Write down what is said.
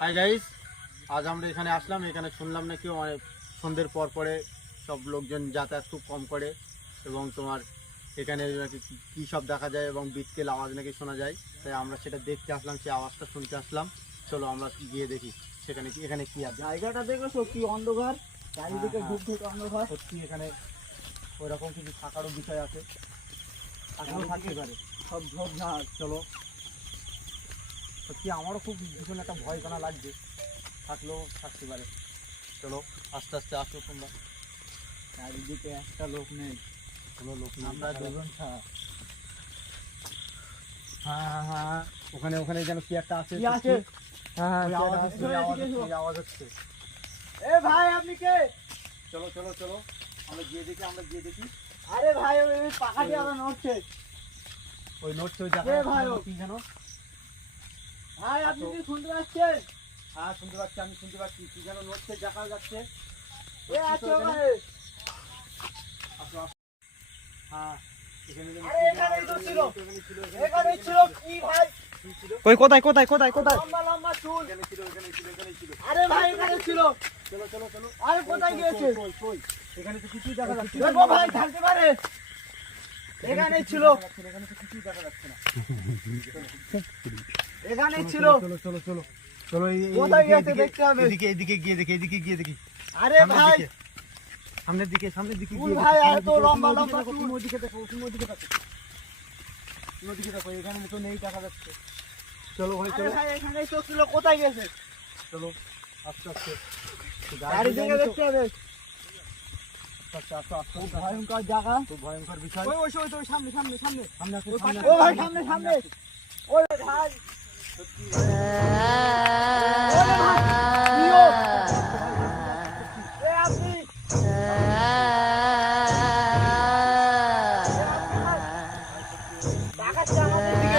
Hi guys, আজ আমরা এখানে আসলাম। এখানে শুনলাম নাকি সন্ধ্যের পর পরে সব লোকজন যাতায়াত খুব কম করে এবং তোমার এখানে নাকি কী সব দেখা যায় এবং বিটকেল আওয়াজ নাকি শোনা যায়। তাই আমরা সেটা দেখতে আসলাম, সেই আওয়াজটা শুনতে আসলাম। চলো আমরা গিয়ে দেখি সেখানে এখানে কি আছে। জায়গাটা দেখো সত্যি অন্ধকার, চারিদিকে হ্যাঁ, ঢুক অন্ধকার। সত্যি এখানে ওইরকম কিছু থাকারও বিষয় আছে, থাকলেও থাকতে পারে। সব ঝোপ ঝাড়। চলো, সত্যি আমারও খুব ভীষণ একটা ভয় কানা লাগছে, থাকলেও থাকতে পারে। চলো আস্তে আস্তে আসো তোমরা। চারিদিকে একটা লোক নেই, কোনো লোক নেই, আমরা দুজন ছাড়া। হ্যাঁ হ্যাঁ হ্যাঁ, ওখানে ওখানে যেন কি একটা আছে। কি আছে? হ্যাঁ ওই আওয়াজ হচ্ছে, হচ্ছে, ওই আওয়াজ এদিকে হচ্ছে, এসো। ওই আওয়াজ হচ্ছে। এ ভাই আপনি কে? চলো চলো চলো, আমরা গিয়ে দেখি, আমরা গিয়ে দেখি। আরে ভাই ওই পাখা দিয়ে আবার নড়ছে। ওই নোটছে, ওই এ ভাই জায়গায় ও। কি যেন। ভাই আপনি কি শুনতে পাচ্ছেন? হ্যাঁ শুনতে পাচ্ছি, আমি শুনতে পাচ্ছি, কি যেন নোটছে দেখা যাচ্ছে। এ আছে ভাই। আসো আসো। হ্যাঁ এখানে যেন আরে কি এখানেই তো যেন ছিল। এখানে ছিল, এখানে ছিল কি ভাই? কি ছিল? ওই কোথায় কোথায় কোথায় কোথায়? লম্বা লম্বা চুল। এখানে ছিল, এখানে ছিল, এখানে ছিল। আরে ভাই এখানে ছিল। চলো চলো চলো। আরে কোথায় গিয়েছে? কই কই, এখানে তো কিছুই দেখা যাচ্ছে না। দেখো ভাই থাকতে পারে। এখানেই ছিল, এখানে তো কিছুই দেখা যাচ্ছে না। এখানেই ছিল। চলো চলো চলো চলো, কোথায় গেছে দেখতে হবে। এদিকে এদিকে গিয়ে দেখি, এদিকে গিয়ে দেখি। আরে ভাই সামনের দিকে সামনের দিকে চুল গিয়ে ভাই দেখি, এত লম্বা লম্বা চুল। তুমি ওদিকে দেখো, তুমি ওদিকে দেখো, তুমি ওদিকে দেখো, এখানে তো নেই দেখা যাচ্ছে। চলো ভাই আরে চলো ভাই এখানেই তো ছিল, কোথায় গেছে? চলো আস্তে আস্তে। চারিদিকে দেখতে হবে। আস্তে আস্তে আস্তে, খুব ভয়ঙ্কর জায়গা। খুব ভয়ঙ্কর বিষয়। ওই ওই ওই সামনে সামনে সামনে। সামনে আসো, ওই সামনে পাশে- ও আসো, ভাই সামনে সামনে। ওই ভাই সত্যি। ওরে ভাই নিও। এ আপনি তাকাচ্ছে আমাদের দিকে।